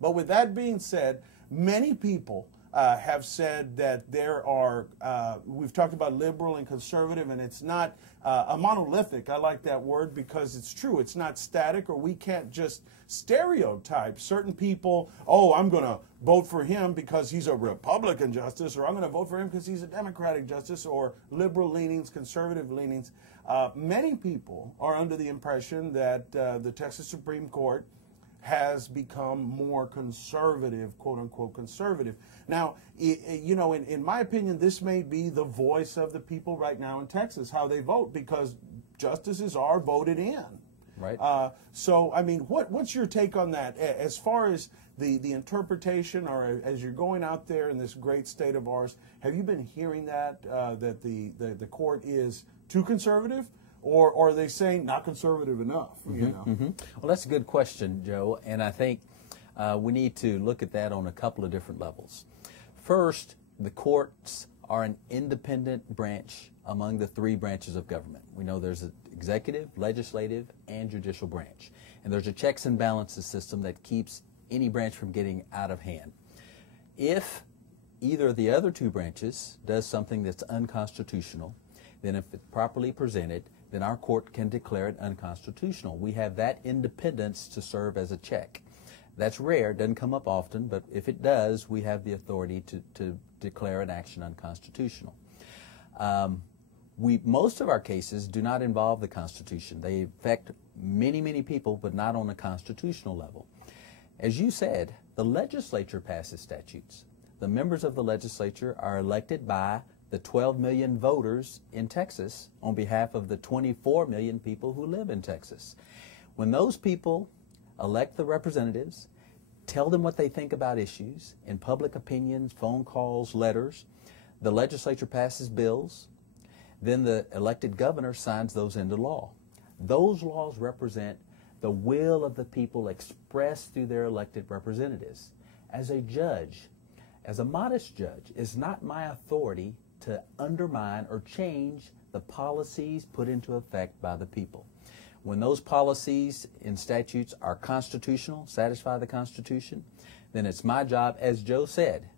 But with that being said, many people have said that there are, we've talked about liberal and conservative, and it's not a monolithic. I like that word because it's true. It's not static, or we can't just stereotype certain people. Oh, I'm going to vote for him because he's a Republican justice, or I'm going to vote for him because he's a Democratic justice, or liberal leanings, conservative leanings. Many people are under the impression that the Texas Supreme Court has become more conservative, quote unquote conservative. Now, you know, in my opinion, this may be the voice of the people right now in Texas, how they vote, because justices are voted in. Right. So, I mean, what's your take on that as far as the interpretation, or as you're going out there in this great state of ours? Have you been hearing that, that the court is too conservative? Or are they saying not conservative enough? You know? Well, that's a good question, Joe, and I think we need to look at that on a couple of different levels. First, the courts are an independent branch among the three branches of government. We know there's an executive, legislative, and judicial branch. And there's a checks and balances system that keeps any branch from getting out of hand. If either of the other two branches does something that's unconstitutional, then if it's properly presented, then our court can declare it unconstitutional. We have that independence to serve as a check. That's rare, doesn't come up often, but if it does, we have the authority to declare an action unconstitutional. Most of our cases do not involve the Constitution. They affect many, many people, but not on a constitutional level. As you said, the legislature passes statutes. The members of the legislature are elected by the 12 million voters in Texas on behalf of the 24 million people who live in Texas. When those people elect the representatives, tell them what they think about issues in public opinions, phone calls, letters, the legislature passes bills, then the elected governor signs those into law. Those laws represent the will of the people expressed through their elected representatives. As a judge, as a modest judge, it's not my authority to undermine or change the policies put into effect by the people. When those policies and statutes are constitutional, satisfy the Constitution, then it's my job, as Joe said,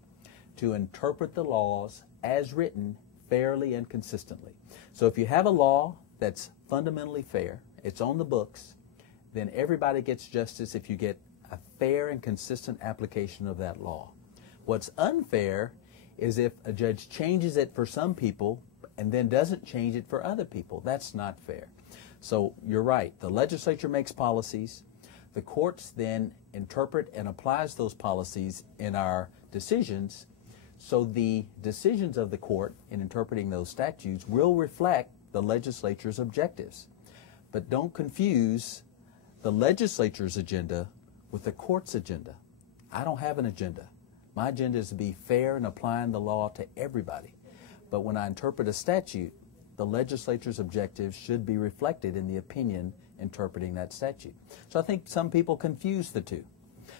to interpret the laws as written fairly and consistently. So if you have a law that's fundamentally fair, it's on the books, then everybody gets justice if you get a fair and consistent application of that law. What's unfair is if a judge changes it for some people and then doesn't change it for other people. That's not fair. So you're right. The legislature makes policies. The courts then interpret and applies those policies in our decisions. So the decisions of the court in interpreting those statutes will reflect the legislature's objectives. But don't confuse the legislature's agenda with the court's agenda. I don't have an agenda. My agenda is to be fair in applying the law to everybody. But when I interpret a statute, the legislature's objectives should be reflected in the opinion interpreting that statute. So I think some people confuse the two.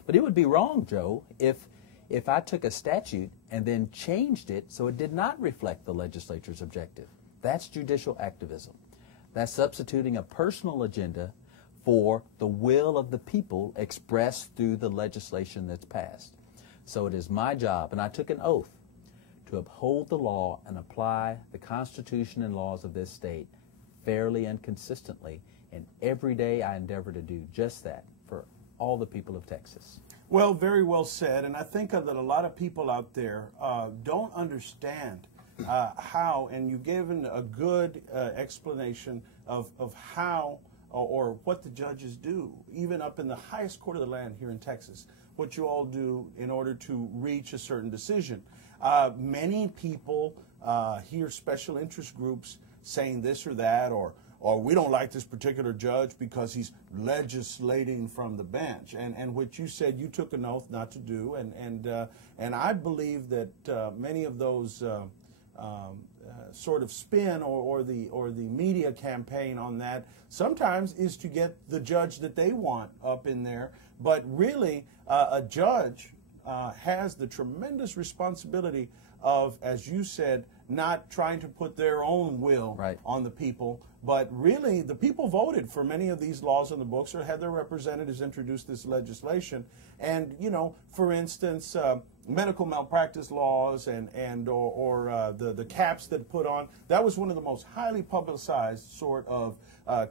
But it would be wrong, Joe, if I took a statute and then changed it so it did not reflect the legislature's objective. That's judicial activism. That's substituting a personal agenda for the will of the people expressed through the legislation that's passed. So it is my job, and I took an oath, to uphold the law and apply the Constitution and laws of this state fairly and consistently. And every day I endeavor to do just that for all the people of Texas. Well, very well said. And I think that a lot of people out there don't understand how, and you've given a good explanation of how or what the judges do, even up in the highest court of the land here in Texas, what you all do in order to reach a certain decision. Many people hear special interest groups saying this or that, or we don't like this particular judge because he's legislating from the bench. And what you said you took an oath not to do, and I believe that many of those sort of spin or the media campaign on that sometimes is to get the judge that they want up in there. But really, a judge has the tremendous responsibility of, as you said, not trying to put their own will on the people, but really the people voted for many of these laws in the books or had their representatives introduce this legislation. And, you know, for instance, medical malpractice laws and the caps that put on, that was one of the most highly publicized sort of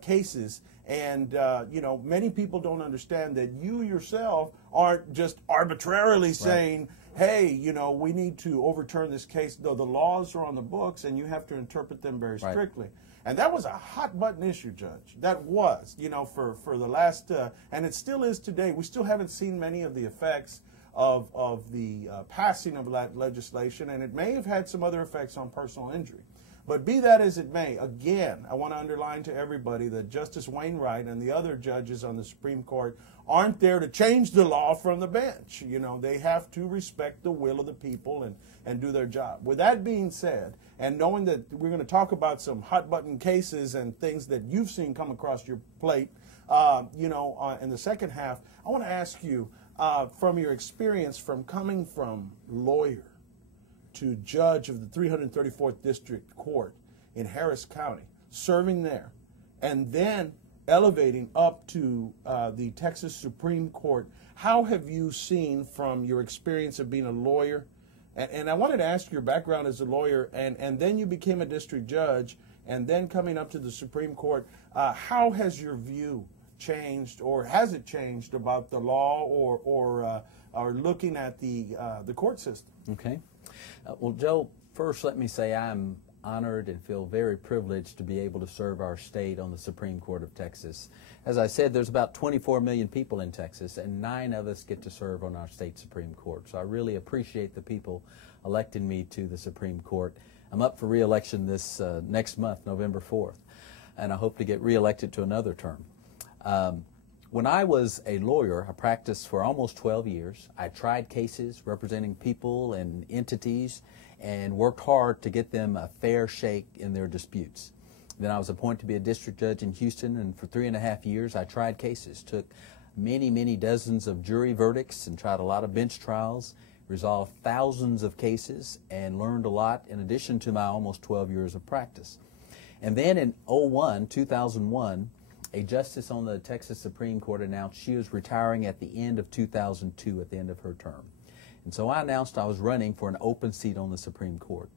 cases. And, you know, many people don't understand that you yourself aren't just arbitrarily saying, hey, you know, we need to overturn this case. Though the laws are on the books and you have to interpret them very strictly. And that was a hot button issue, Judge. That was, you know, for the last, and it still is today. We still haven't seen many of the effects of the passing of that legislation, and it may have had some other effects on personal injury. But be that as it may, again, I want to underline to everybody that Justice Wainwright and the other judges on the Supreme Court aren't there to change the law from the bench. You know, they have to respect the will of the people and do their job. With that being said, and knowing that we're going to talk about some hot-button cases and things that you've seen come across your plate, you know, in the second half, I want to ask you, from your experience from coming from lawyer to judge of the 334th District Court in Harris County, serving there, and then elevating up to the Texas Supreme Court, how have you seen from your experience of being a lawyer? And I wanted to ask your background as a lawyer, and then you became a district judge, and then coming up to the Supreme Court, how has your view changed, or has it changed about the law or looking at the court system? Okay. Well, Joe, first let me say I'm honored and feel very privileged to be able to serve our state on the Supreme Court of Texas. As I said, there's about 24 million people in Texas, and 9 of us get to serve on our state Supreme Court. So I really appreciate the people electing me to the Supreme Court. I'm up for re-election this next month, November 4th, and I hope to get re-elected to another term. When I was a lawyer, I practiced for almost 12 years. I tried cases representing people and entities and worked hard to get them a fair shake in their disputes. Then I was appointed to be a district judge in Houston, and for 3.5 years I tried cases, took many, many dozens of jury verdicts and tried a lot of bench trials, resolved thousands of cases, and learned a lot in addition to my almost 12 years of practice. And then in 2001, a justice on the Texas Supreme Court announced she was retiring at the end of 2002, at the end of her term. And so I announced I was running for an open seat on the Supreme Court.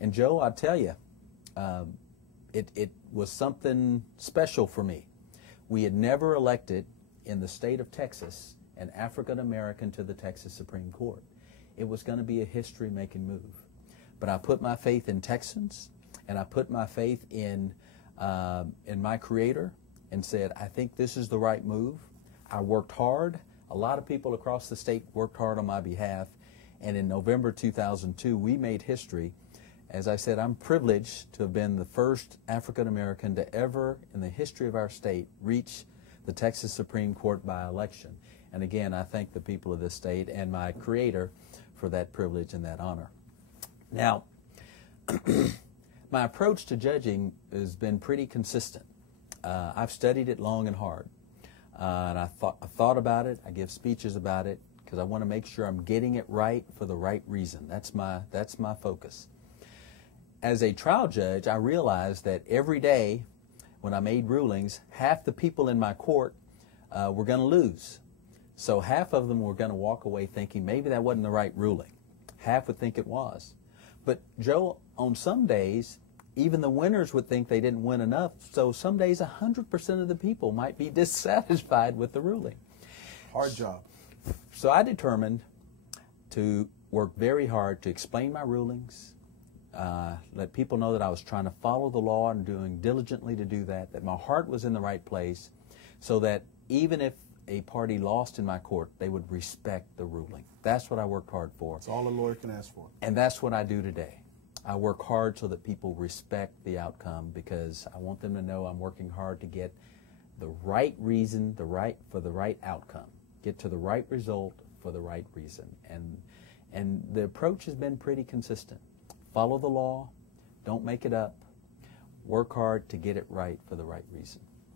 And Joe, I tell you, it was something special for me. We had never elected in the state of Texas an African American to the Texas Supreme Court. It was going to be a history-making move. But I put my faith in Texans, and I put my faith in my Creator, and said, I think this is the right move. I worked hard. A lot of people across the state worked hard on my behalf. And in November 2002, we made history. As I said, I'm privileged to have been the first African American to ever, in the history of our state, reach the Texas Supreme Court by election. And again, I thank the people of this state and my Creator for that privilege and that honor. Now, my approach to judging has been pretty consistent. I've studied it long and hard, and I've thought about it. I give speeches about it because I want to make sure I'm getting it right for the right reason. That's my focus. As a trial judge, I realized that every day when I made rulings, half the people in my court were going to lose. So half of them were going to walk away thinking maybe that wasn't the right ruling. Half would think it was. But Joe, on some days, even the winners would think they didn't win enough, so some days 100% of the people might be dissatisfied with the ruling. Hard job. So I determined to work very hard to explain my rulings, let people know that I was trying to follow the law and doing diligently to do that my heart was in the right place, so that even if a party lost in my court, they would respect the ruling. That's what I worked hard for. That's all a lawyer can ask for. And that's what I do today. I work hard so that people respect the outcome, because I want them to know I'm working hard to get the right reason, for the right outcome, get to the right result for the right reason. And the approach has been pretty consistent. Follow the law, don't make it up, work hard to get it right for the right reason.